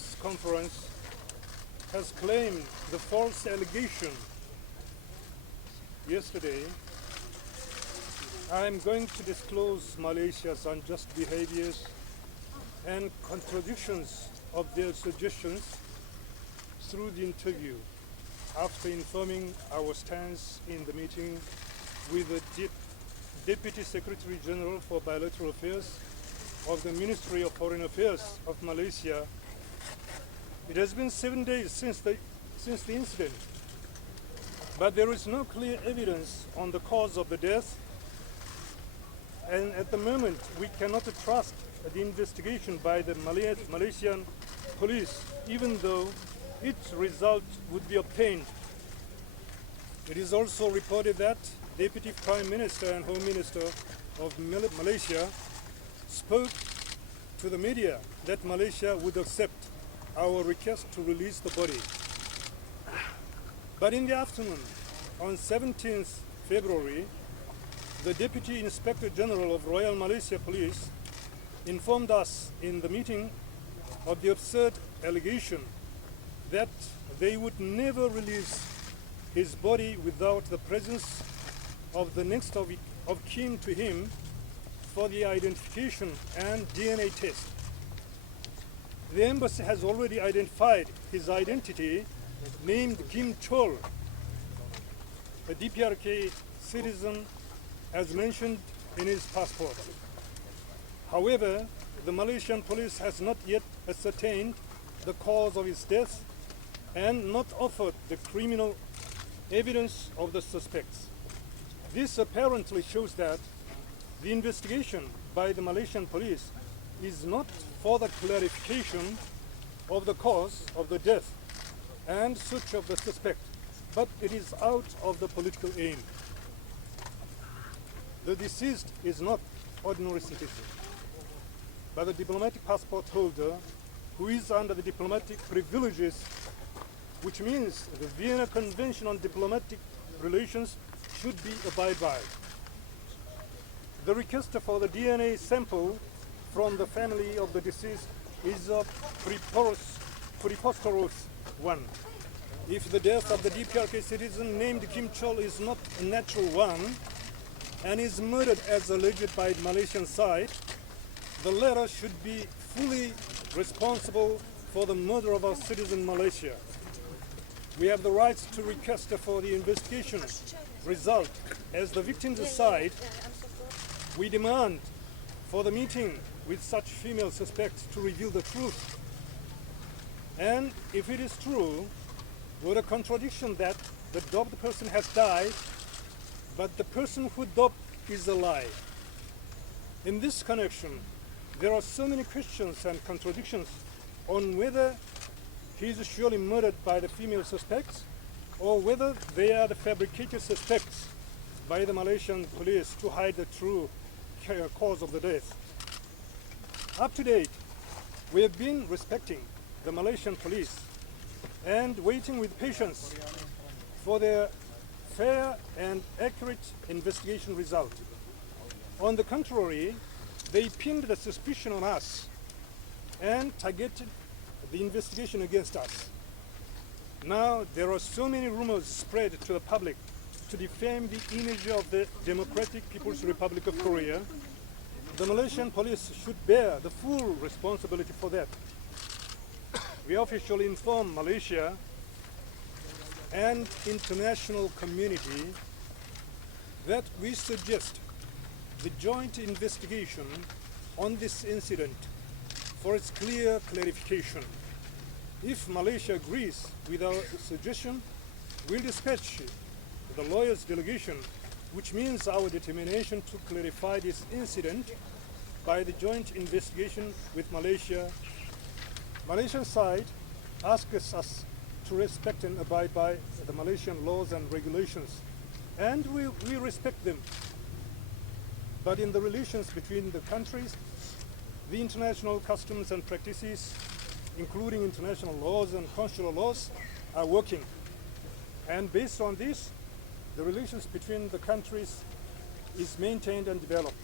press conference has claimed the false allegation yesterday. I am going to disclose Malaysia's unjust behaviors and contradictions of their suggestions through the interview, after informing our stance in the meeting with the Deputy Secretary General for Bilateral Affairs of the Ministry of Foreign Affairs of Malaysia. It has been 7 days since the incident, but there is no clear evidence on the cause of the death, and at the moment we cannot trust the investigation by the Malaysian police, even though its result would be obtained. It is also reported that Deputy Prime Minister and Home Minister of Malaysia spoke to the media that Malaysia would accept our request to release the body. But in the afternoon, on 17th February, the Deputy Inspector General of Royal Malaysia Police informed us in the meeting of the absurd allegation that they would never release his body without the presence of the next of kin to him for the identification and DNA test. The embassy has already identified his identity, named Kim Chol, a DPRK citizen as mentioned in his passport. However, the Malaysian police has not yet ascertained the cause of his death and not offered the criminal evidence of the suspects. This apparently shows that the investigation by the Malaysian police is not for the clarification of the cause of the death and search of the suspect, but it is out of the political aim. The deceased is not ordinary citizen, but a diplomatic passport holder who is under the diplomatic privileges, which means the Vienna Convention on Diplomatic Relations should be abided by. The request for the DNA sample from the family of the deceased is a preposterous one. If the death of the DPRK citizen named Kim Chol is not a natural one and is murdered as alleged by the Malaysian side, the latter should be fully responsible for the murder of our citizen Malaysia. We have the right to request for the investigation result as the victim's side. We demand for the meeting with such female suspects to reveal the truth. And if it is true, what a contradiction that the doped person has died, but the person who doped is alive. In this connection, there are so many questions and contradictions on whether he is surely murdered by the female suspects or whether they are the fabricated suspects by the Malaysian police to hide the true cause of the death. Up to date, we have been respecting the Malaysian police and waiting with patience for their fair and accurate investigation result. On the contrary, they pinned the suspicion on us and targeted the investigation against us. Now there are so many rumors spread to the public to defame the image of the Democratic People's Republic of Korea. The Malaysian police should bear the full responsibility for that. We officially inform Malaysia and international community that we suggest the joint investigation on this incident for its clear clarification. If Malaysia agrees with our suggestion, we'll dispatch the lawyers' delegation, which means our determination to clarify this incident by the joint investigation with Malaysia. Malaysian side asks us to respect and abide by the Malaysian laws and regulations, and we respect them. But in the relations between the countries, the international customs and practices, including international laws and consular laws, are working. And based on this, the relations between the countries is maintained and developed.